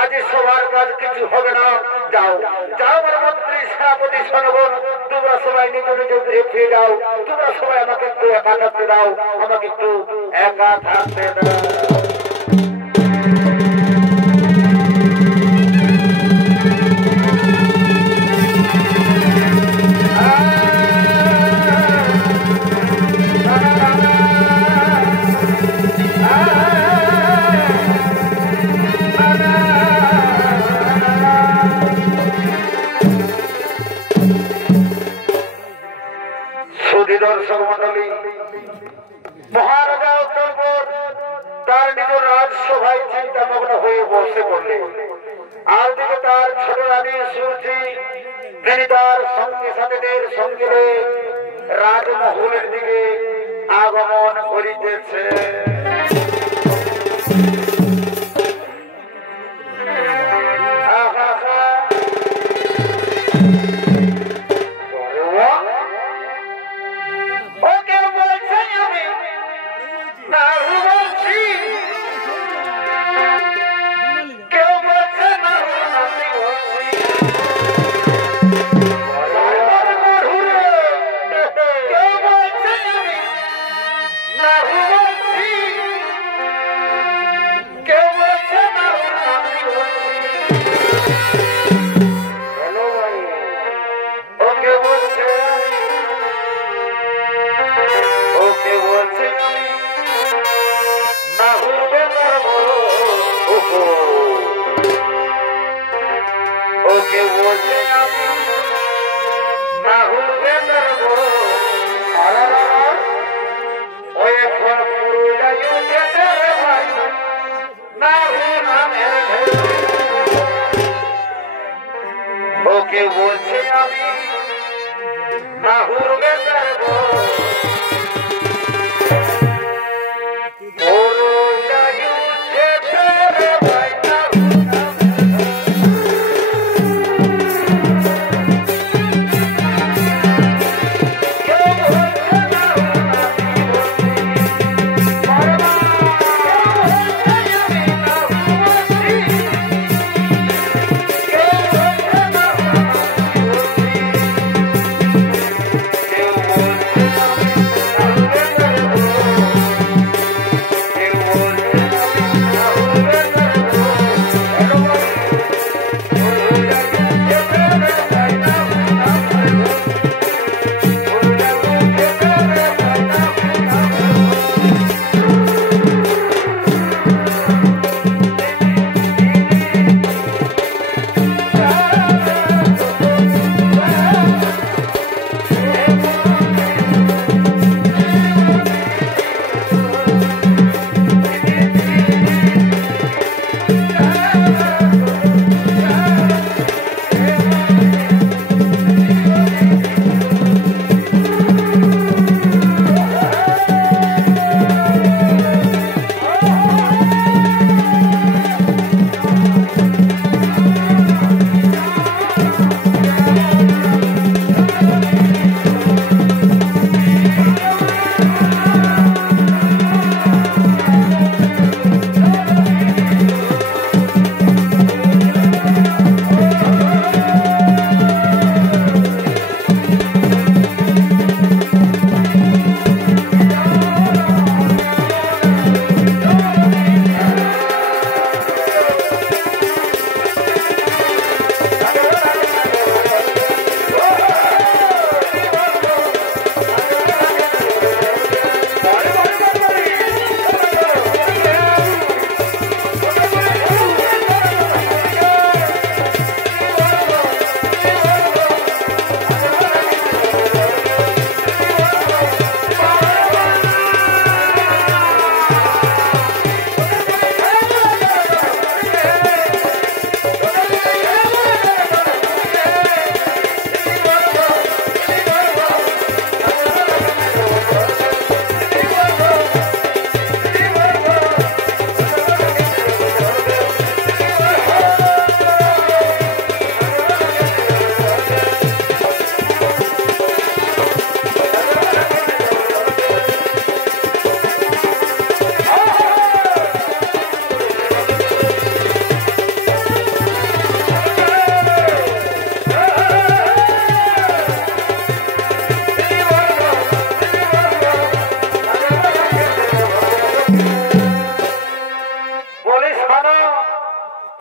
আজ সবার কাজ কিছু হবে না। যাও যাও আমার মন্ত্রী সেনাপতি সনগণ, তোমরা সবাই নিজ নিজ গৃহে ফিরে যাও। তোমরা সবাই আমাকে একটু একা থাকতে দাও, আমাকে একটু একা থাকতে দাও। দর্শক মন্ডলী, মহারাজা উত্তরপুর তার নিজ রাজসভায় চিন্তামগ্ন হয়ে বসে পড়লেন। আর দিকে তার ছোট রানী সুরজি, তিনি তার সঙ্গে সাথীদের সঙ্গে রাজমহলের দিকে আগমন করিতেছে। ওকে বলছে আমি নাহুর বেতারবো Thank you.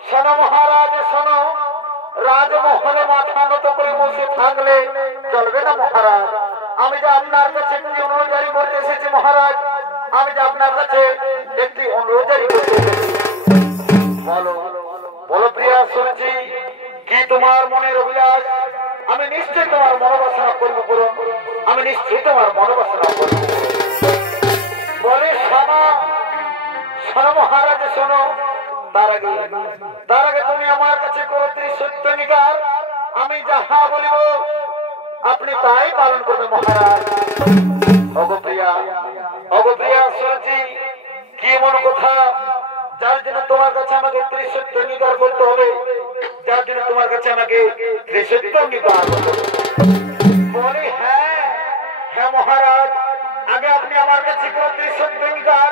শোনো মহারাজ শোনো, রাজমহলে মাথা নত করে বসে থাকলে চলবে না মহারাজ। আমি যে আপনার কাছে একটি অনুরোধ জারি করতে এসেছি মহারাজ, আমি যে আপনার কাছে একটি অনুরোধ জারি করতে এসেছি। বলো বলো প্রিয়া শুনছি, কি তোমার মনের অভিলাষ? আমি নিশ্চয়ই তোমার মনোবাসনা করবো করুন, আমি নিশ্চয়ই তোমার মনোবাসনা করবো। বলে শোনো শোনো মহারাজ শোনো, তার আগে তুমি আমার কাছে করো ত্রিসত্য নিকার। আমি যাহা বলিব আপনি তাই পালন করবেন মহারাজ। অগপ্রিয়া শুনছি, কি মন কথা যার জন্য তোমার কাছে আমাকে ত্রিসত্য নিকার করতে হবে, যার জন্য তোমার কাছে আমাকে ত্রিসত্য নিকার করতে হবে। বলি হ্যাঁ হ্যাঁ মহারাজ, আগে আপনি আমার কাছে করো ত্রিসত্য নিকার,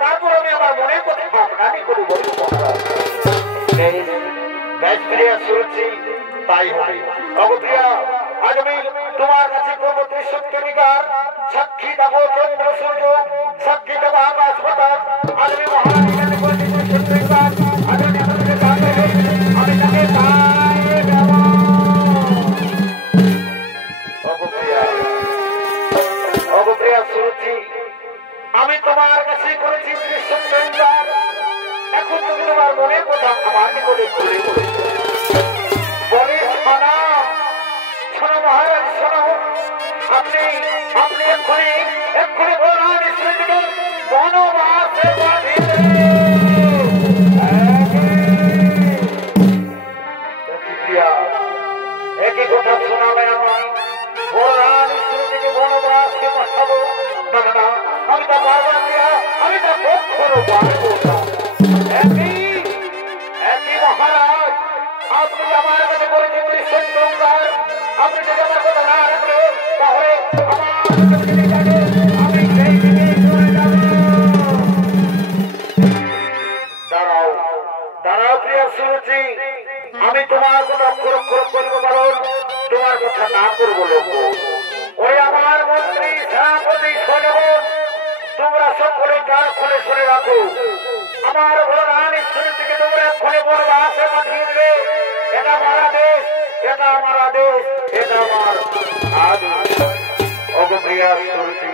তারপর আমি আমার মনের কথা আমি করি বলি মহারাজ। প্রিয়া শুনছি তাই হবে। অগপ্রিয়া আজ আমি তোমার কাছে করবো ত্রিসত্য নিকার। সাক্ষী দেবো চন্দ্র সূর্য, সাক্ষী দেবো আকাশ বাতাস। আজ আমি মহারাজের কাছে করছি ত্রিসত্য নিকার। আজ আমি আপনাকে আমি তাকে তাই দেব। অগপ্রিয়া শুনছি, আমি তোমার কাছে করেছি ত্রিসত্য নিকার। এখন তুমি তোমার মনের কথা আমার নিকটে খুলে বলেছ। বলে শোনো শোনো মহারাজ শোনো, আপনি আপনি এক্ষুনি বলুন ঈশ্বরকে বনবাসে পাঠিয়ে একই কথা শোনাবে আমায়। বলরাম ঈশ্বর থেকে বনবাসকে পাঠাবো না না না, আমি তা পারবো না, আমি তা কখনো পারবো না। একই মহারাজ, আপনি আমার কাছে বলেছেন ত্রিসত্য নিকার। আপনি যদি আমার কথা না রাখলে তাহলে আমি সেই দিকে চলে যাব। দাঁড়াও দাঁড়াও প্রিয়া শুনেছি, আমি তোমার কথা অক্ষর অক্ষর করবো, কারণ তোমার কথা না করবো লোক। ওই আমার মন্ত্রী সেনাপতি সৈন্যগণ, তোমরা সকলে কার ফলে শুনে রাখো, আমার বলরাম ঈশ্বরের থেকে তোমরা এক্ষণে বনবাসে পাঠিয়ে দেবে। এটা আমার আদেশ, এটা আমার আদেশ, এটা আমার আদেশ। অগপ্রিয়া শুনছি,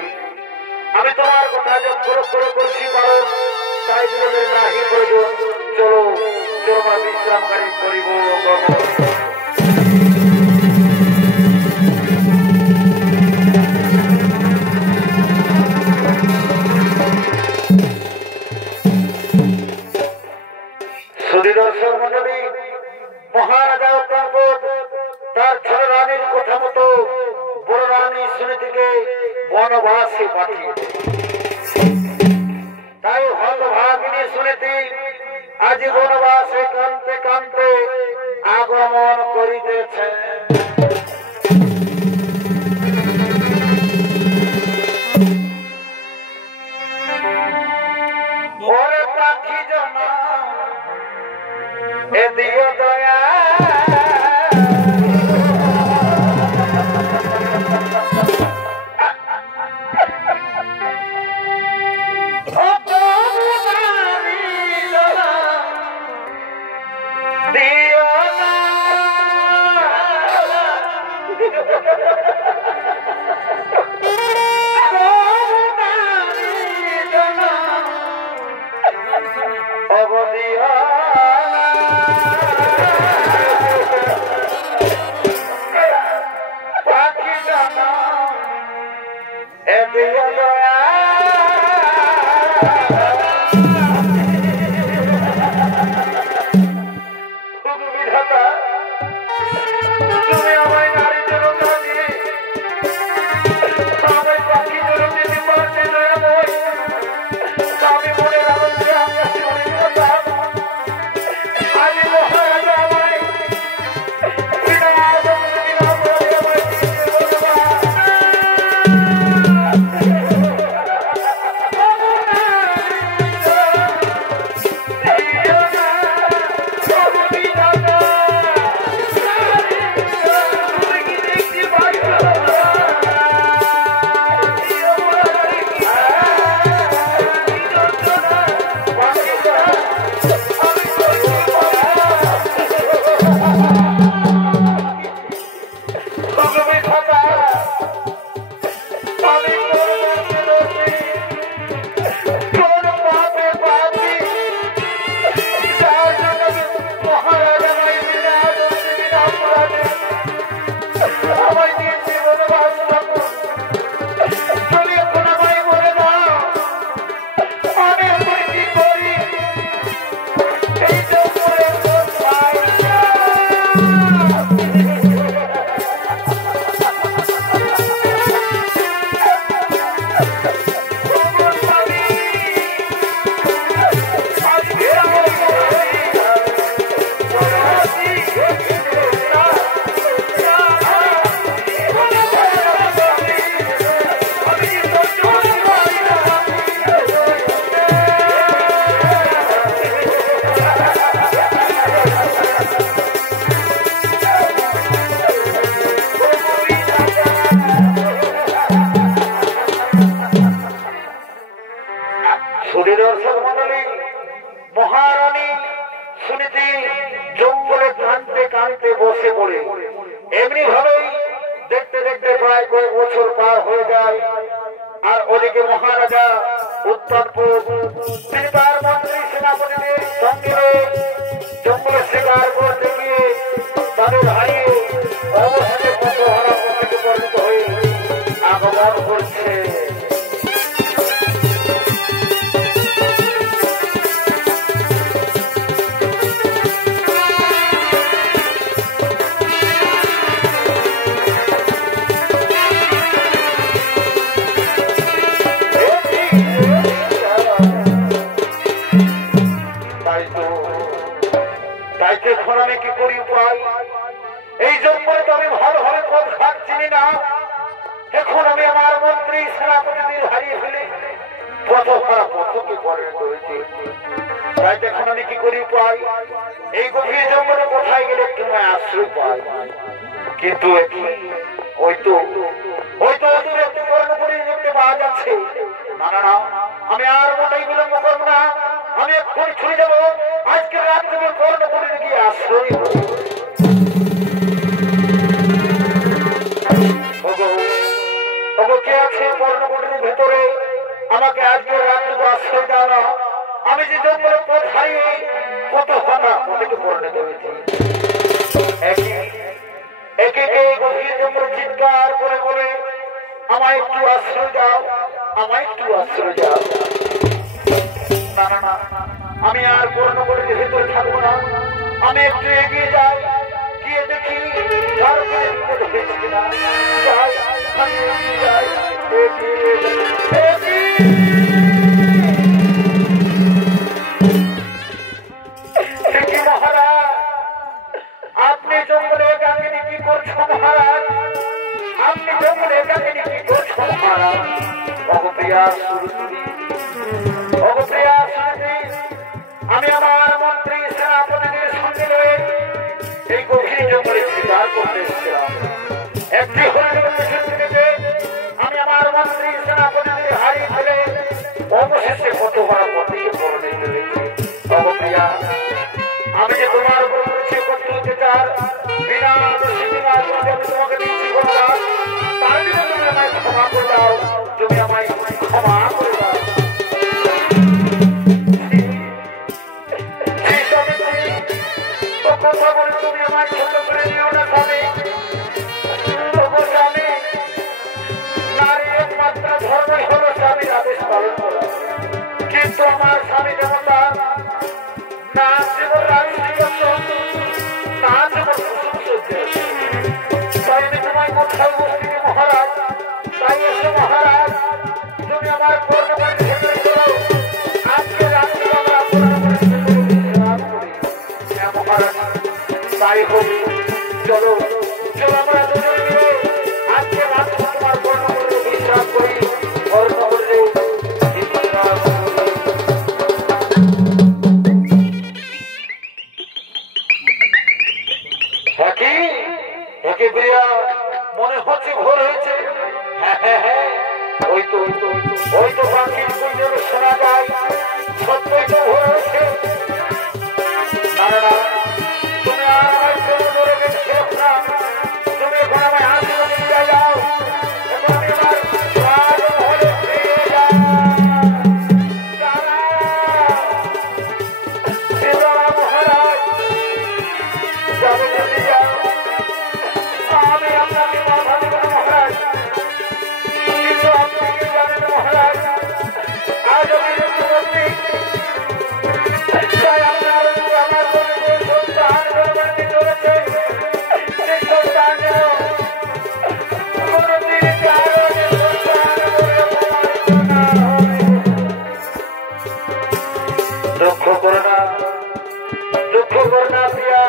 আমি তোমার কথা যে করে করছি, কারণ তাই বিলম্বের নাহি প্রয়োজন। চলো চলো আমরা বিশ্রামকারী করিব। সুদর্শন মন্ডলী, মহারাজা অত্যন্ত তার ছোট রানীর কথা মতো বড় রানী সুনীতিকে বনবাসে পাঠিয়ে। তাই হতভাগিনী সুনীতি আজ বনবাসে কানতে কানতে আগমন করিতেছে। ওরে পাখি জমা এ দিও দয়া, তুমি আমায় নারী জন্য জঙ্গলে কাঁদতে কাঁদতে বসে পড়ে। এমনি ভাবেই দেখতে দেখতে প্রায় কয়েক বছর পার হয়ে যায়। আর ওদিকে মহারাজা উত্তরপুর তিনি তার মন্ত্রী সেনাপতিদের সঙ্গে জঙ্গলে শিকার করতে গিয়ে তাদের হারিয়ে অবশেষে পথহারা পথে পরিণত হয়ে আগমন করছে। এখন আমি কি করি উপায়? এই জঙ্গলে তো আমি ভালোভাবে পথ ঘাট চিনি না। এখন আমি আমার মন্ত্রী সেনাপতিদের হারিয়ে ফেলে পথহারা পথকে পরিণত হয়েছি। তাই এখন আমি কি করি উপায়? এই গভীর জঙ্গলে কোথায় গেলে একটু আশ্রয় পাই? কিন্তু ওই তো দূরে একটু কর্ণপুরী দেখতে পাওয়া যাচ্ছে। না না না, আমি আর মোটেই বিলম্ব করবো না। আমি এক্ষুনি ছুটে যাবো। আজকে রাত্রে কর্ণপুরীতে গিয়ে আশ্রয় কে আছে কর্ণপুরীর ভেতরে? আমাকে আজকে রাত্রে আশ্রয় দাও না। আমি যে জঙ্গলে পথ হারিয়ে কত হানা পথে পরিণত হয়েছি। একে গভীর জঙ্গলে চিৎকার করে বলে আমায় একটু আশ্রয় দাও, আমায় একটু আশ্রয় দাও। না না না, আমি আর কর্ণপুরীর ভেতরে থাকবো না। আমি একটু এগিয়ে যাই, গিয়ে দেখি কার কোনো বিপদ হয়েছে কিনা। যাই, আমি এগিয়ে যাই। মহারাজ, আপনি জঙ্গলে একাকিনী কি করছো মহারাজ? আপনি জঙ্গলে একাকিনী কি করছো মহারাজ? অগপ্রিয়া সুরসুরি, অগপ্রিয়া সুরসুরি, আমি আমার মন্ত্রী সেনাপতিদের সঙ্গে এই গভীর জঙ্গলে শিকার করতে এসেছিলাম। একটি হরিণের থেকে আমি আমার মন্ত্রী সেনাপতিদের হারিয়ে ফেলে অবশেষে পথহারা পথে পরিণত হয়েছি। অগপ্রিয়া, আমি যে তোমার উপর করেছি অত্যাচার, বিনা দোষে বিনা দোষে আমি তোমাকে দিচ্ছি বললাম, তার জন্য তুমি আমায় ক্ষমা করে দাও। তুমি আমায় ক্ষমা করে দাও। কথা বলে তুমি আমায় ছোট করে দিও না স্বামী। তবু স্বামী, নারীর একমাত্র ধর্মই হলো স্বামীর আদেশ পালন করা। কিন্তু আমার স্বামী দেবতা না জীবন রাজনীতি, না জীবন তাই আমি তোমায় কোথাও বসছি মহারাজ। তাই এসো মহারাজ, তুমি আমার কর্ণবাড়ি ভেতরে করো। আজকে রাত্রে আমরা কর্ণবাড়ি করি মহারাজ। তাই হোক, চলো চলো আমরা দুজনে মিলে আজকে রাত্রে তোমার কর্ণবাড়িতে বিশ্বাস করি। কর্ণবাড়িতে মনে হচ্ছে ভোর হয়েছে। ওই তো পাখির কুঞ্জে শোনা যায় সত্যই তো ভোর হয়েছে। না না, তুমি আর আমায় ধরে গেছো না। তুমি এখন আমায় আশীর্বাদ দিয়ে যাও। এখন আমি আমার রাজমহলে ফিরে যাই। মহারাজ যাবে যদি যাও। আমি আপনাকে কথা দেব মহারাজ, কিন্তু আপনি কি জানেন মহারাজ, আজ আমি তাই আপনার আমার সন্তান জন্মাতে চলেছে। সেই সন্তান যেন কোনদিন কারো সন্তান বলে প্রমাণিত না হয়। দুঃখ করো না প্রিয়া,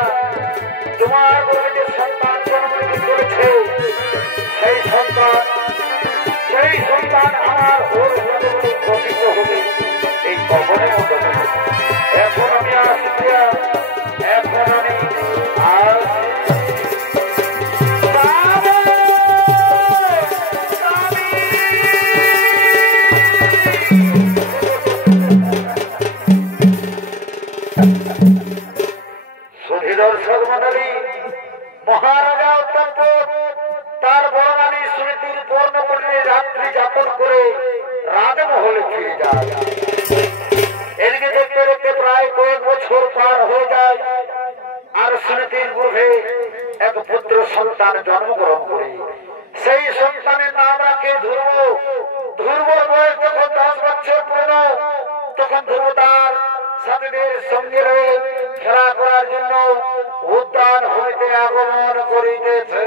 তোমার বলে যে সন্তান জন্মগ্রহণ করেছে সেই সন্তান আমার ওর গঠিত হবে এই কবরের মতো। এখন আমি আসি প্রিয়া, এখন আমি সুধী দর্শক মন্ডলী, মহারাজা অত্যন্ত তার বড় রানী সুনীতির পর্ণপল্লী রাত্রি যাপন করে রাজমহলে ফিরে যায়। এদিকে দেখতে দেখতে প্রায় কয়েক বছর পার হয়ে যায়, আর সুনীতির গর্ভে এক পুত্র সন্তান জন্মগ্রহণ করে। সেই সন্তানের নাম রাখে ধ্রুব। ধ্রুবর বয়স যখন 10 বছর পূর্ণ, তখন ধ্রুব তার সাথীদের সঙ্গে রয়ে খেলা করার জন্য উদ্যান হইতে আগমন করিতেছে।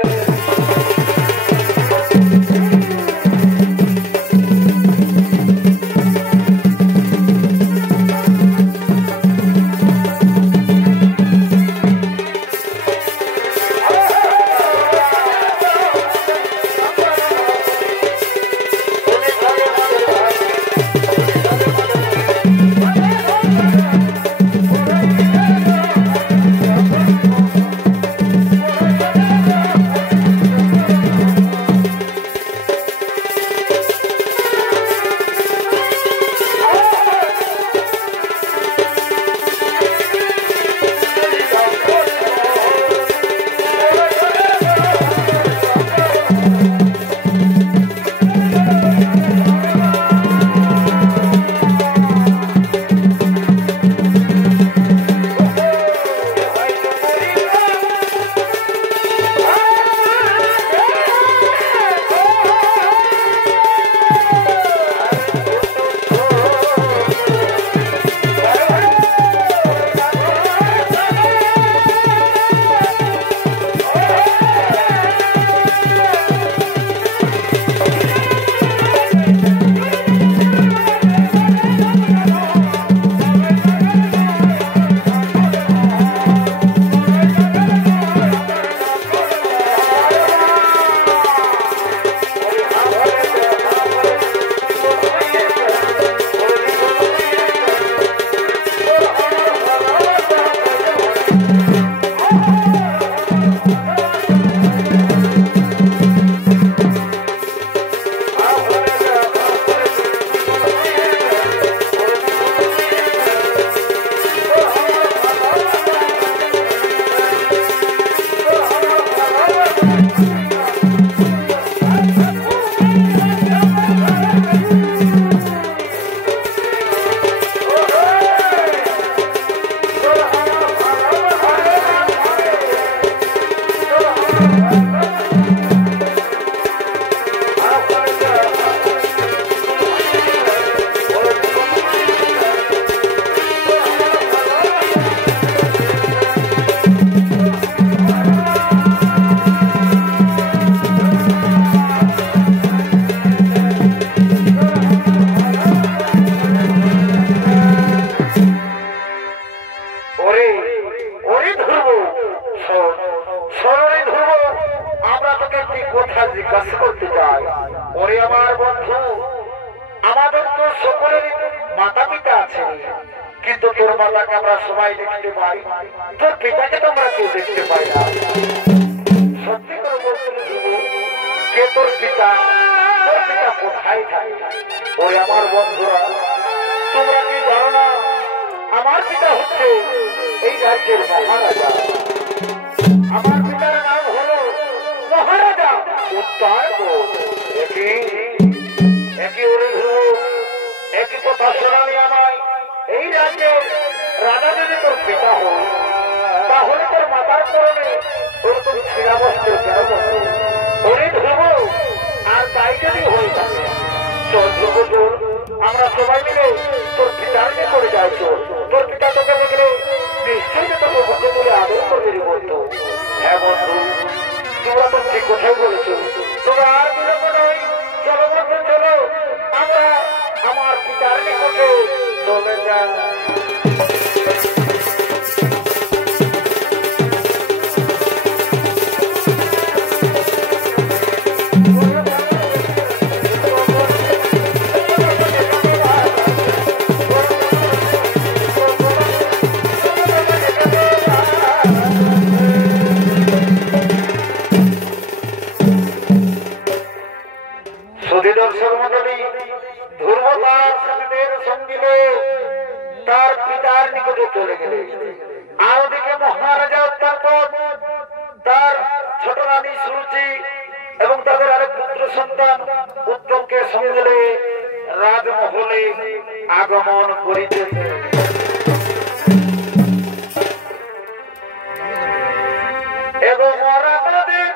কিন্তু তোর মাতাকে আমরা সবাই দেখতে পাই, তোর পিতাকে তো আমরা কেউ দেখতে পাই না। সত্যি করে বলতে কে তোর পিতা? তোর পিতা কোথায় থাকে? ওই আমার বন্ধুরা, তোমরা কি জানো না আমার পিতা হচ্ছে এই রাজ্যের মহারাজা। আমার পিতার নাম হলো মহারাজা উত্তর। একই ওরে ধ্রুব, একই কথা শোনানি আমায়। এই রাজ্যের রাজা যদি তোর পিতা হয়, তাহলে তোর মাতার পরনে ওরকম ছিঁড়া বস্ত্র কেন বলতো? ওরে ধ্রুব, আর তাই যদি হয়ে থাকে, চল ধ্রুব চোর, আমরা সবাই মিলে তোর পিতার করে যাই। চোর, তোর পিতা তোকে দেখলে নিশ্চয়ই যে তোকে বুকে তুলে আদর করবে বলতো। হ্যাঁ বন্ধু, তোমরা তো ঠিক কোথায় বলেছো। তোমরা আর বিলম্ব নয়, চলো বন্ধু চলো, আমরা আমার পিতার নিকটে চলে যাই। ছোট রানী সুরুচি এবং তাদের আরেক পুত্র সন্তান উত্তমকে সঙ্গে নিয়ে রাজমহলে আগমন করিতেছে। এবং ওরা তাদের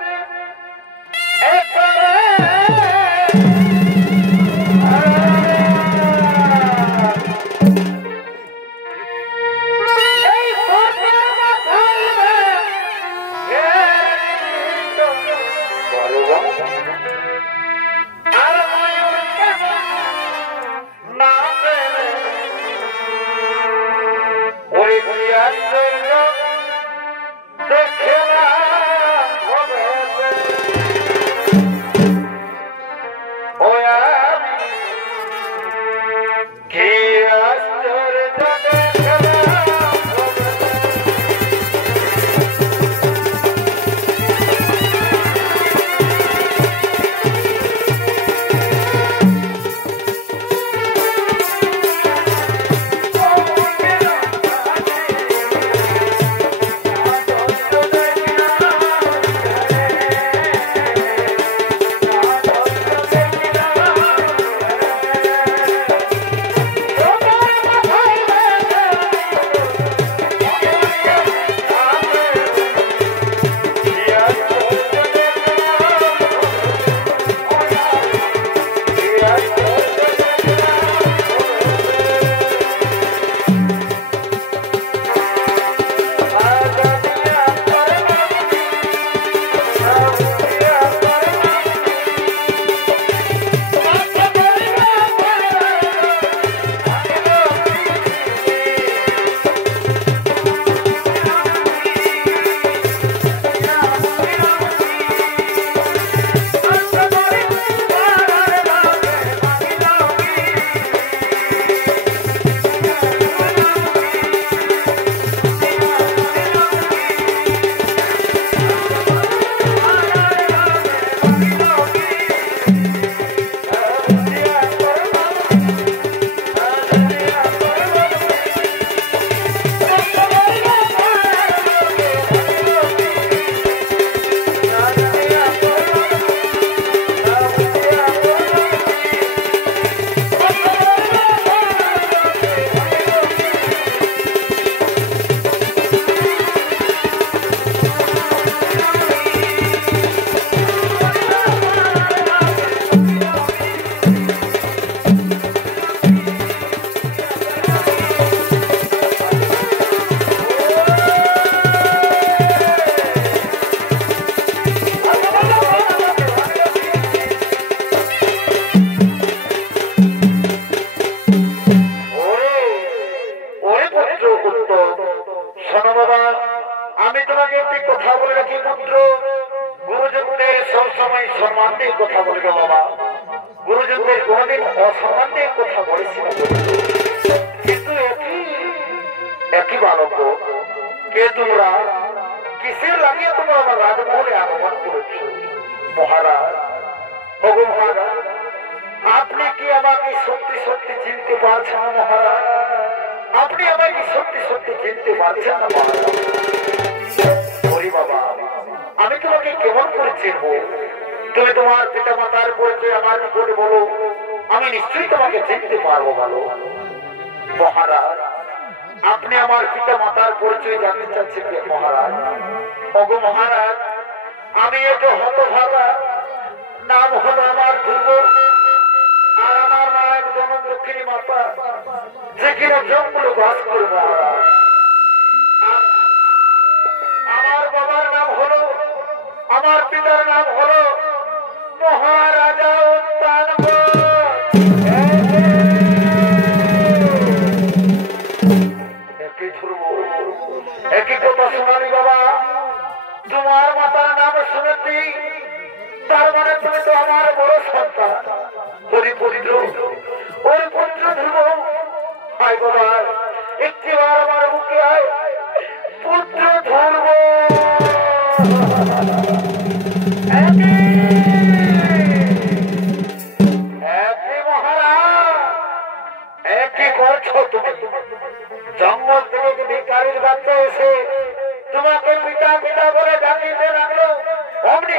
অমনি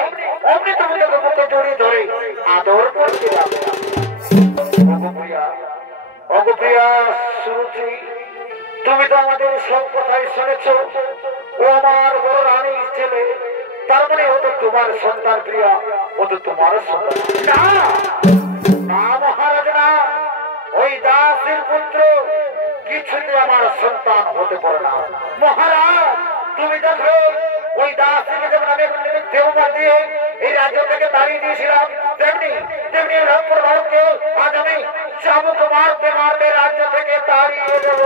অমনি তুমি তোকে বুকে জড়িয়ে ধরে আদর করছিলাম। অগপ্রিয়া সুরুচি, তুমি তো আমাদের সব কথাই শুনেছ। ও আমার বড় রানীর ছেলে, তার মানে ও তো তোমার সন্তান। প্রিয়া, ও তো তোমার সন্তান না। না মহারাজ না, ওই দাসের পুত্র কিছুতে আমার সন্তান হতে পারে না। মহারাজ তুমি দেখো, ওই দাসকে যেমন আমি দেওমার দিয়ে এই রাজ্য থেকে তাড়িয়ে দিয়েছিলাম, তেমনি তেমনি রামপুর ভারতকে আজ আমি চাবুক মারতে মারতে রাজ্য থেকে তাড়িয়ে দেব।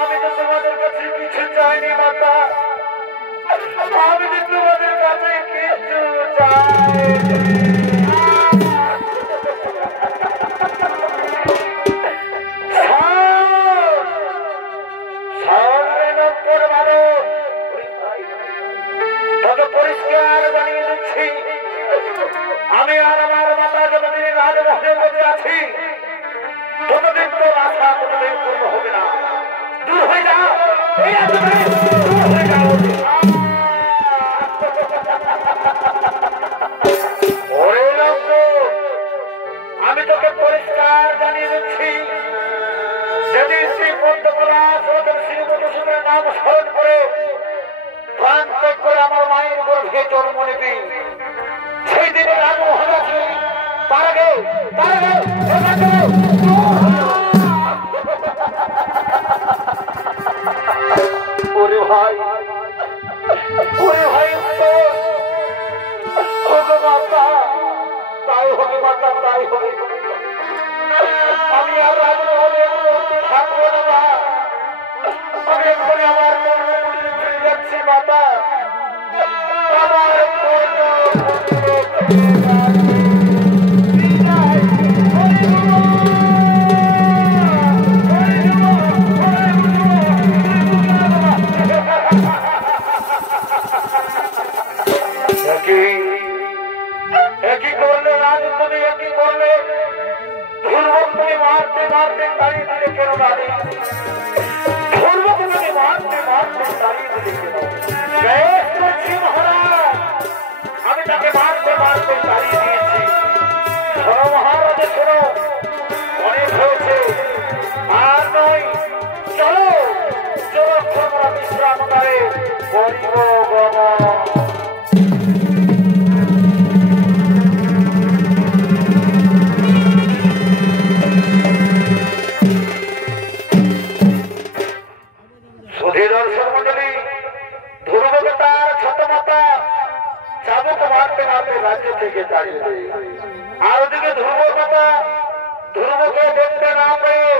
আমি তো তোমাদের কাছে কিছু চাইনি মাতা, আমি তো তোমাদের কাছে কিছু পরিষ্কার বানিয়ে দিচ্ছি। আমি আর আমার মাতা যতদিন রাজমহলে বসে আছি, ততদিন তোর আশা কোনদিন পূর্ণ হবে না। দূর হয়ে যাও, দূর হয়ে যাও। আমি তোকে পরিষ্কার জানিয়ে দিচ্ছি, যেদিন শ্রী পদ্মপলাশ শ্রী মধুসূদনের নাম স্মরণ করে প্রাণ ত্যাগ করে আমার মায়ের গর্ভে জন্ম নিবি, সেই দিনে রাজমহল আছে। তার আগে ওরে ভাই, ওরে ভাই, মাতা তাই হবে, মাতা তাই হবে। আমি আর রাজমহলে থাকবো না মা, আমি এক্ষুনি আমার কর্মমন্দিরে ফিরে যাচ্ছি মাতা। আমার একই করলে রাজ, তুমি একই করলে ধ্রুবক তুমি মারতে মারতে তাড়িয়ে দিলে কেন রানী? ধ্রুবক তুমি মারতে মারতে তাড়িয়ে দিলে কেন? বেশ করছি মহারাজ, আমি তাকে মারতে মারতে তাড়িয়ে দিয়েছি। শোনো মহারাজ, শোনো, অনেক হয়েছে, আর নয়। চলো চলো, তোমরা বিশ্রাম করে দর্শক মন্ডলী, ধ্রুবকে তার ছোট মাতা চাবুক মারতে মারতে রাজ্য থেকে তাড়িয়ে দেয়। আর ওদিকে ধ্রুব মাতা ধ্রুবকে দেখতে না পেয়ে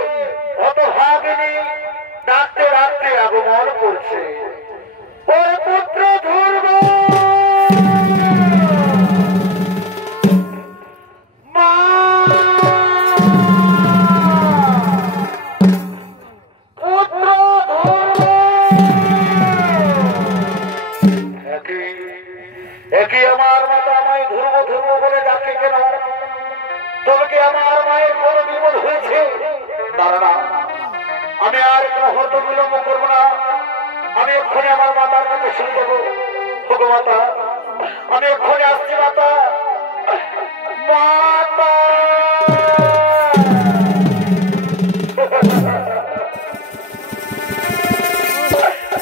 হতভাগিনী ডাকতে ডাকতে আগমন করছে। ওর পুত্র ধ্রুব, মা পুত্র ধ্রুব, একই আমার মাতা আমায় ধ্রুব ধ্রুব বলে ডাকে কেন? তবে কি আমার মায়ের কোনো বিপদ হয়েছে? দাঁড়া, আমি আর কোনো হত বিলম্ব করবো না। আমি এক্ষুনি আমার মাতার কাছে শুনে দেবো। ওগো মাতা, আমি এক্ষুনি আসছি মাতা। মাতা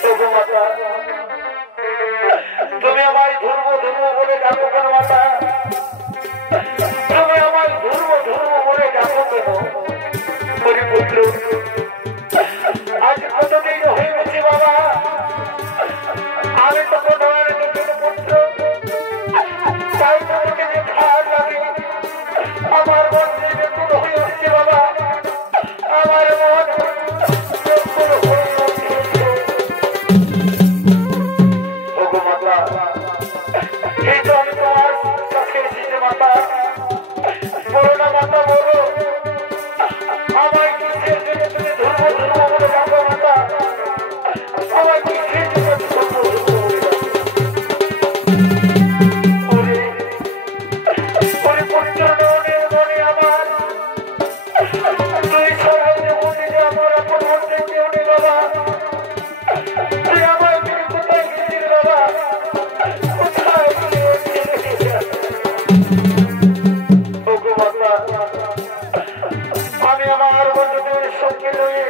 ওগো মাতা, তুমি আমায় ধ্রুব ধ্রুব বলে ডাকো কেন মাতা? তুমি আমায় ধ্রুব ধ্রুব বলে ডাকো কেন? পুত্র, আজ কতদিন হয়ে গেছে বাবা, আমি তো কোনো পুত্র, তাই তোমাকে যে খারাপ লাগে আমার মন বেকুল হয়ে উঠছে বাবা, আমার মন বেকুল হয়ে উঠছে। ওগো মাতা, এই তো আমি তোমার কাছে এসেছি মাতা। বলো না মাতা, বলো আমায় কিসের জন্য তুমি ধ্রুব ধ্রুব বলে ডাকো মাতা? আমায় কিসের জন্য ধ্রুব ধ্রুব বলে ডাকো? ওরে পুত্র নয়নের মনে আমার, তুই সবাই মনে যে আমার আপন মধ্যে কেউ নেই বাবা। তুই আমায় তুমি কোথায় গেছিস বাবা? কোথায় ওগো মাতা, আমি আমার বন্ধুদের সঙ্গে রয়ে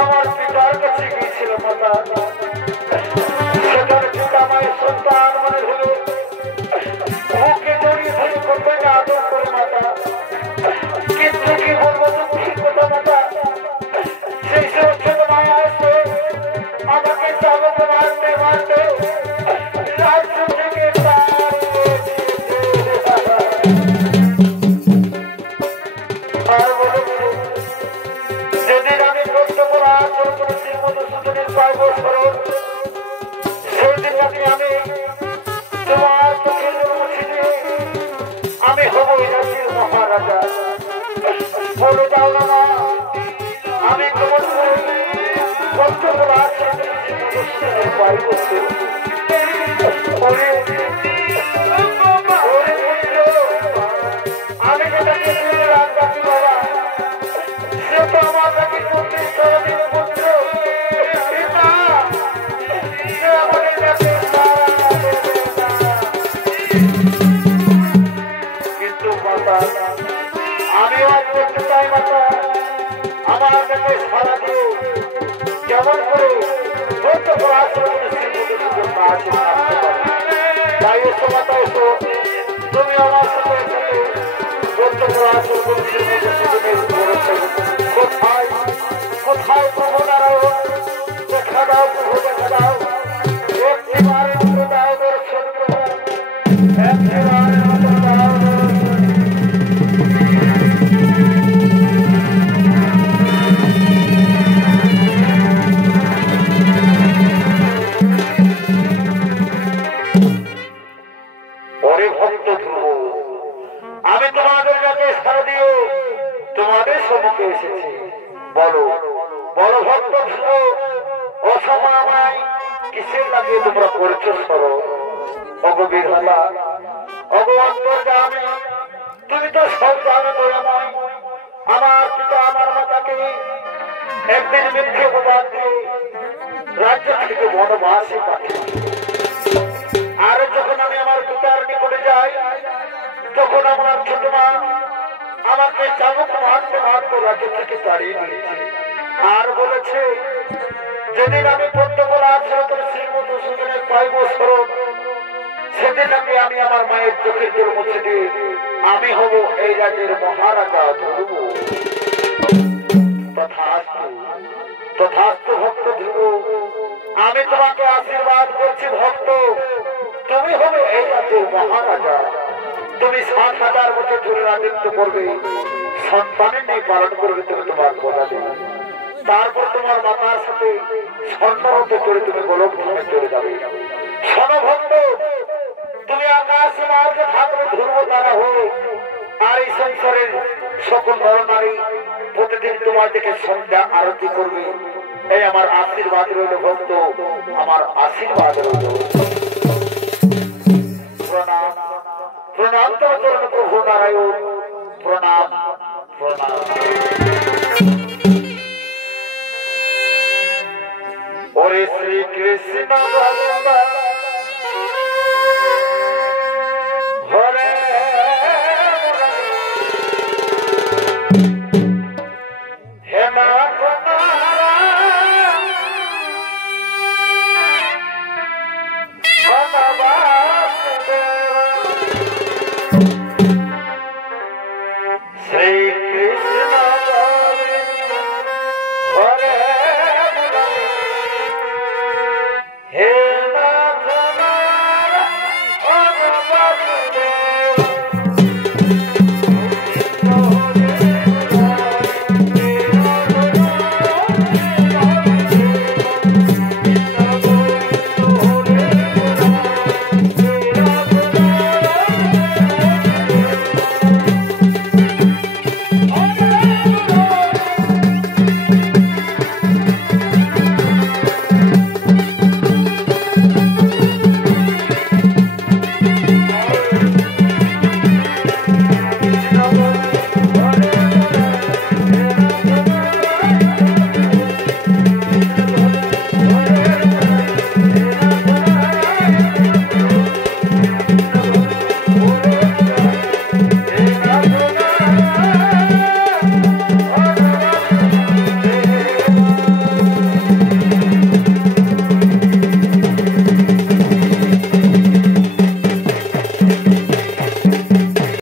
আমার পিতার কাছে গিয়েছিলাম মাতা। সেখানে পিতা মায়ের সন্তান মনে হলো বুকে জড়িয়ে ধরে করবে না আদর করে মাতা। কিন্তু কি বলবো দুঃখের কথা মাতা, সেই ছোট মায়া আসে আমাকে চাবক মারতে মারতে রাজ্য থেকে আর বলেছে যেদিন আমি কর্তব্য আচরণ করেছি মধুসূদনের পাইব স্মরণ, সেই দিন আমি তোমার চোখের মুছে দিয়ে আমি হব এই রাজ্যের মহারাজা। বলে যাও না মা, আমি কেমন করে কর্তব্য আচরণ করেছি মধুসূদনের পাইব স্মরণ। আমি যেটাকে রাখি বাবা, সে তো আমার কাছে করতে সারাদিন পুত্র, সে আমাদের কাছে কিন্তু মাতা আমি আজ করতে চাই মাতা, আমার কাছে সারা দিও কেমন করে কর্তব্য আচরণ আছে থাকতে পারে। তাই এসো মাতা, এসো তুমি আমার সাথে সাথে কর্তব্য আচরণ করেছি কোথায় কোথায় প্রভু নারায়ণ, দেখা দাও প্রভু, দেখা দাও একটিবারের মতো দাও দর্শন প্রভু, একটিবারের মতো দাও দর্শন। ওরে ভক্ত ধ্রুব, আমি তোমাদের কাছে সারা দিও তোমাদের সম্মুখে এসেছি। বলো বলো ভক্ত ধ্রুব, অসময় কিসের লাগে তোমরা করেছো স্মরণ? অগবীর হলা, অগো অন্তর্যামী, তুমি তো সব জানো দয়াময়। আমার পিতা আমার মাতাকে একদিন মিথ্যে অপবাদ দিয়ে রাজ্য থেকে বনবাসে পাঠিয়ে, আর যখন আমি আমার পিতার নিকটে যাই তখন আমার ছোট মা আমাকে চাবুক মারতে মারতে রাজ্য থেকে তাড়িয়ে দিয়েছে। আর বলেছে যেদিন আমি কর্তব্য আচরণ করে শ্রীমধুসূদনের পাইব স্মরণ, সেদিন নাকি আমি আমার মায়ের চোখের জল মুছে দিয়ে আমি হব এই রাজ্যের মহারাজা ধ্রুব। তথাস্তু তথাস্তু ভক্ত ধ্রুব, আমি তোমাকে আশীর্বাদ করছি ভক্ত, তুমি হবে এই মহারাজা, তুমি ৭,০০০ বছর ধরে রাজত্ব করবে, সন্তানের নেই পালন করবে, তুমি তোমার কথা দেবে। তারপর তোমার মাতার সাথে স্বর্ণরথে চড়ে তুমি গোলক ধামে চলে যাবে। স্বর্ণভক্ত, তুমি আকাশ মার্গে থাকবে ধ্রুব তারা হয়ে, আর এই সংসারের সকল নরনারী প্রতিদিন তোমার দেখে সন্ধ্যা আরতি করবে। এই আমার আশীর্বাদ রইল ভক্ত, আমার আশীর্বাদ রইল। প্রণাম প্রণাম তো করুন প্রভু নারায়ণ, প্রণাম প্রণাম। ওরে শ্রীকৃষ্ণ ভগবান হরে হে নাথ নারায়ণ